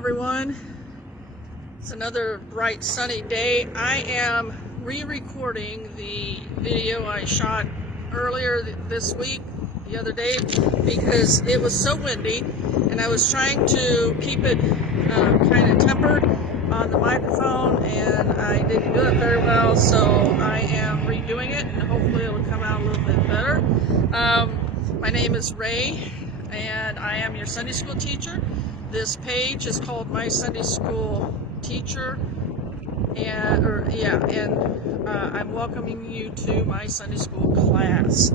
everyone. It's another bright sunny day. I am re-recording the video I shot earlier this week, the other day, because it was so windy and I was trying to keep it kind of tempered on the microphone and I didn't do it very well, so I am redoing it and hopefully it will come out a little bit better. My name is Ray and I am your Sunday school teacher. This page is called My Sunday School Teacher, and I'm welcoming you to my Sunday school class.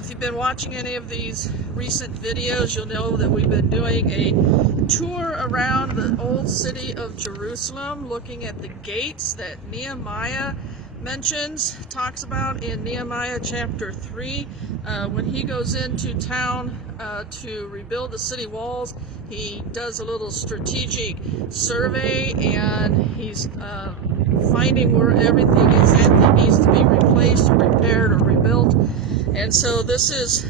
If you've been watching any of these recent videos, you'll know that we've been doing a tour around the old city of Jerusalem, looking at the gates that Nehemiah talks about in Nehemiah chapter 3. When he goes into town to rebuild the city walls, he does a little strategic survey and he's finding where everything is that needs to be replaced or repaired or rebuilt. And so this is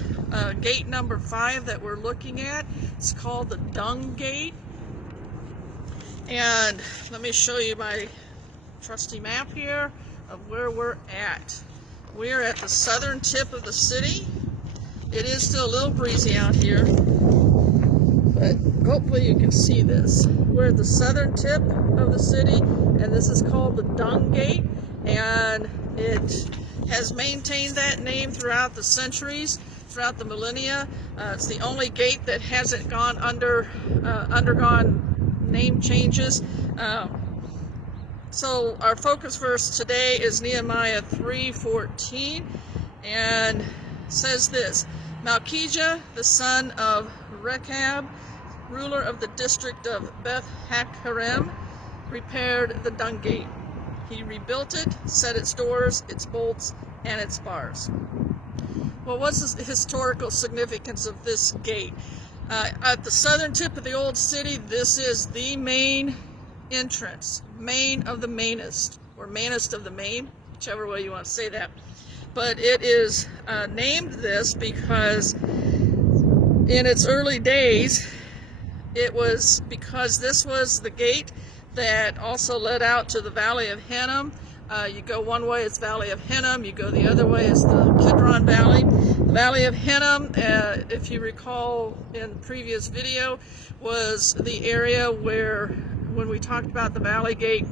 gate number 5 that we're looking at. It's called the Dung Gate. And let me show you my trusty map here of where we're at. We're at the southern tip of the city. It is still a little breezy out here, but hopefully you can see this. We're at the southern tip of the city, and this is called the Dung Gate, and it has maintained that name throughout the centuries, throughout the millennia. It's the only gate that hasn't undergone name changes. So our focus verse today is Nehemiah 3:14, and says this: Malchijah, the son of Rechab, ruler of the district of Beth Hakkerem, repaired the Dung Gate. He rebuilt it, set its doors, its bolts, and its bars. Well, what's the historical significance of this gate? At the southern tip of the old city, this is the main entrance, main of the mainest, or mainest of the main, whichever way you want to say that. But it is named this because in its early days, it was because this was the gate that also led out to the Valley of Hinnom. You go one way, it's Valley of Hinnom. You go the other way, it's the Kidron Valley. The Valley of Hinnom, if you recall in the previous video, was the area where, when we talked about the Valley Gate,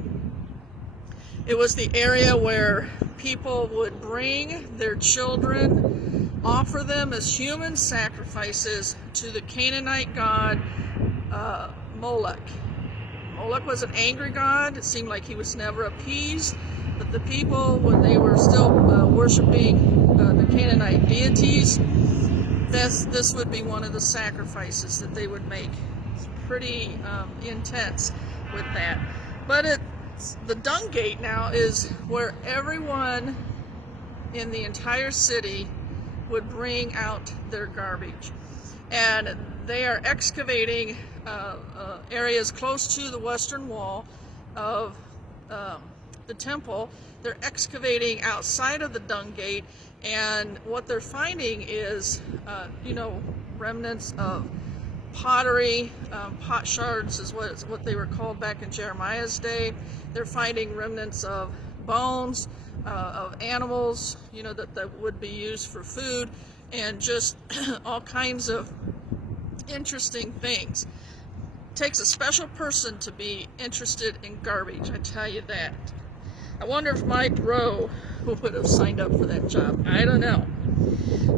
it was the area where people would bring their children, offer them as human sacrifices to the Canaanite god Moloch. Moloch was an angry god. It seemed like he was never appeased, but the people, when they were still worshiping the Canaanite deities, this would be one of the sacrifices that they would make. It's pretty intense with that. But the Dung Gate now is where everyone in the entire city would bring out their garbage. And they are excavating areas close to the western wall of the temple. They're excavating outside of the Dung Gate, and what they're finding is, remnants of pottery, pot shards is what they were called back in Jeremiah's day. They're finding remnants of bones, of animals, that would be used for food, and just all kinds of interesting things. It takes a special person to be interested in garbage, I tell you that. I wonder if Mike Rowe would have signed up for that job. I don't know.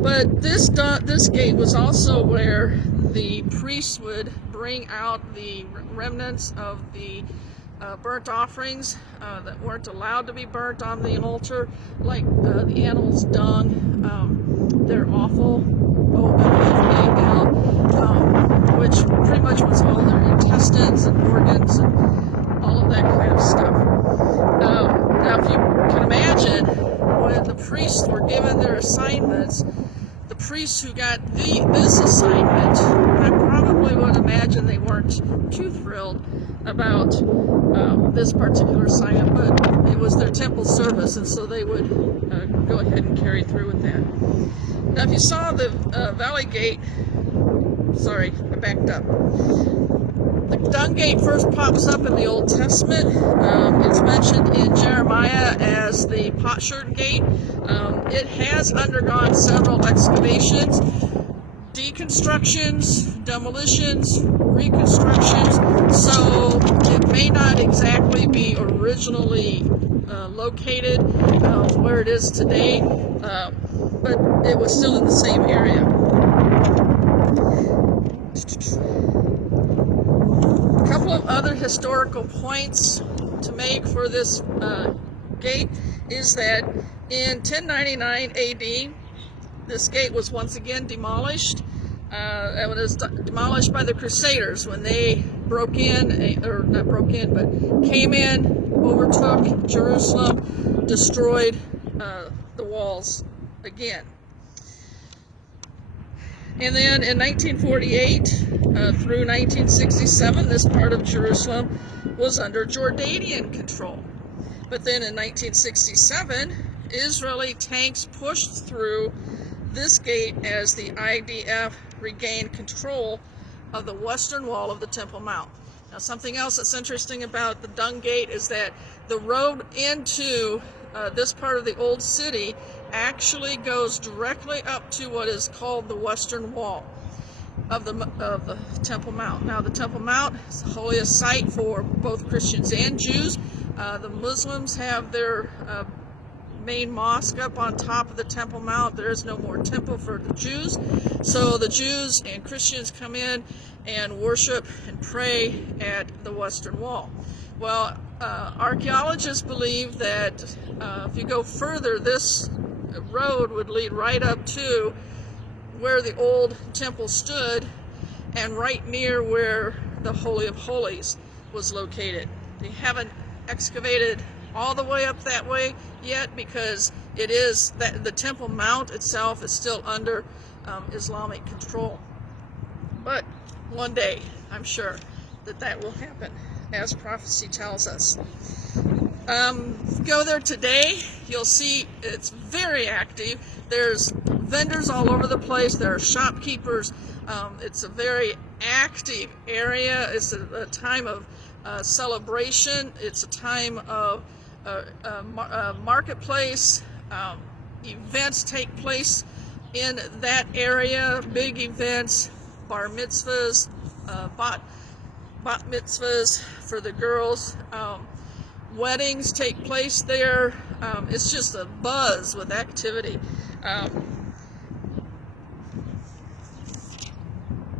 But this gate was also where the priests would bring out the remnants of the burnt offerings that weren't allowed to be burnt on the altar, like the animal's dung, their offal, O-F-F-A-L, which pretty much was all their intestines and organs and all of that kind of stuff. Now, if you can imagine, when the priests were given their assignments, the priests who got this assignment, I probably would imagine they weren't too thrilled about this particular assignment, but it was their temple service, and so they would go ahead and carry through with that. Now, if you saw the Valley Gate, sorry, I backed up. The Dung Gate first pops up in the Old Testament. It's mentioned in Jeremiah as the Potsherd Gate. It has undergone several excavations, deconstructions, demolitions, reconstructions, so it may not exactly be originally located where it is today, but it was still in the same area. A couple of other historical points to make for this gate is that in 1099 AD, this gate was once again demolished. It was demolished by the Crusaders when they broke in, or not broke in, but came in, overtook Jerusalem, destroyed the walls again. And then in 1948 through 1967, this part of Jerusalem was under Jordanian control. But then in 1967, Israeli tanks pushed through this gate as the IDF regained control of the western wall of the Temple Mount. Now, something else that's interesting about the Dung Gate is that the road into this part of the old city actually goes directly up to what is called the western wall of the Temple Mount. Now, the Temple Mount is the holiest site for both Christians and Jews. The Muslims have their main mosque up on top of the Temple Mount. There is no more temple for the Jews. So the Jews and Christians come in and worship and pray at the Western Wall. Well, archaeologists believe that if you go further, this road would lead right up to where the old temple stood and right near where the Holy of Holies was located. They haven't excavated all the way up that way yet because it is that the Temple Mount itself is still under Islamic control. But one day, I'm sure that will happen, as prophecy tells us. Go there today, you'll see it's very active. There's vendors all over the place. There are shopkeepers. It's a very active area. It's a time of celebration. It's a time of marketplace. Events take place in that area. Big events, bar mitzvahs, bat mitzvahs for the girls. Weddings take place there. It's just a buzz with activity.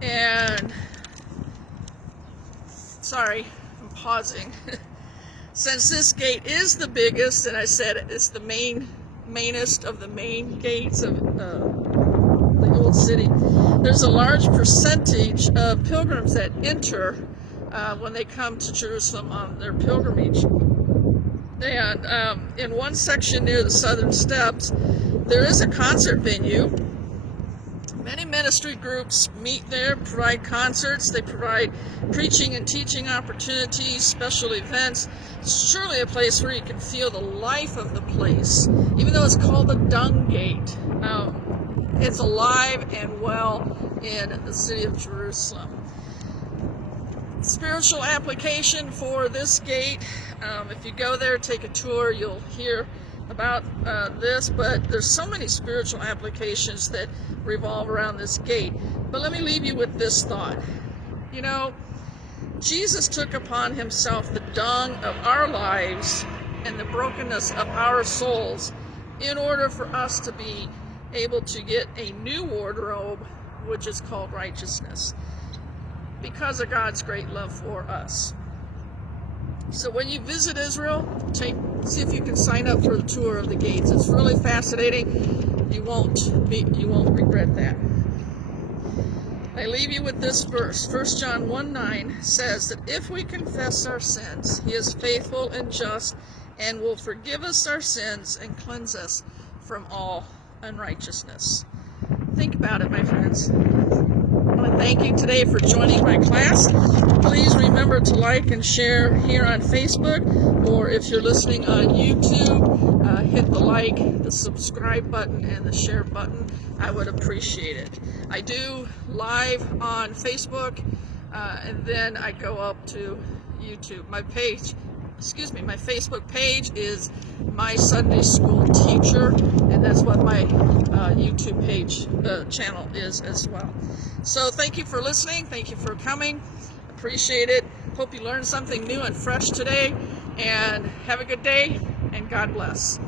And sorry, I'm pausing. Since this gate is the biggest, and I said it's the mainest of the main gates of the old city, there's a large percentage of pilgrims that enter when they come to Jerusalem on their pilgrimage. And in one section near the southern steps, there is a concert venue. Many ministry groups meet there, provide concerts. They provide preaching and teaching opportunities, special events. It's surely a place where you can feel the life of the place. Even though it's called the Dung Gate, it's alive and well in the city of Jerusalem. Spiritual application for this gate. If you go there, take a tour, you'll hear about this, but there's so many spiritual applications that revolve around this gate. But let me leave you with this thought. You know, Jesus took upon himself the dung of our lives and the brokenness of our souls in order for us to be able to get a new wardrobe, which is called righteousness, because of God's great love for us. So when you visit Israel, see if you can sign up for the tour of the gates. It's really fascinating. You won't regret that. I leave you with this verse. 1 John 1:9 says that if we confess our sins, he is faithful and just and will forgive us our sins and cleanse us from all unrighteousness. Think about it, my friends. I want to thank you today for joining my class. Please remember to like and share here on Facebook, or if you're listening on YouTube, hit the like, the subscribe button, and the share button. I would appreciate it. I do live on Facebook and then I go up to YouTube. My Facebook page is My Sunday School Teacher, and that's what my YouTube page channel is as well. So thank you for listening. Thank you for coming. Appreciate it. Hope you learned something new and fresh today, and have a good day, and God bless.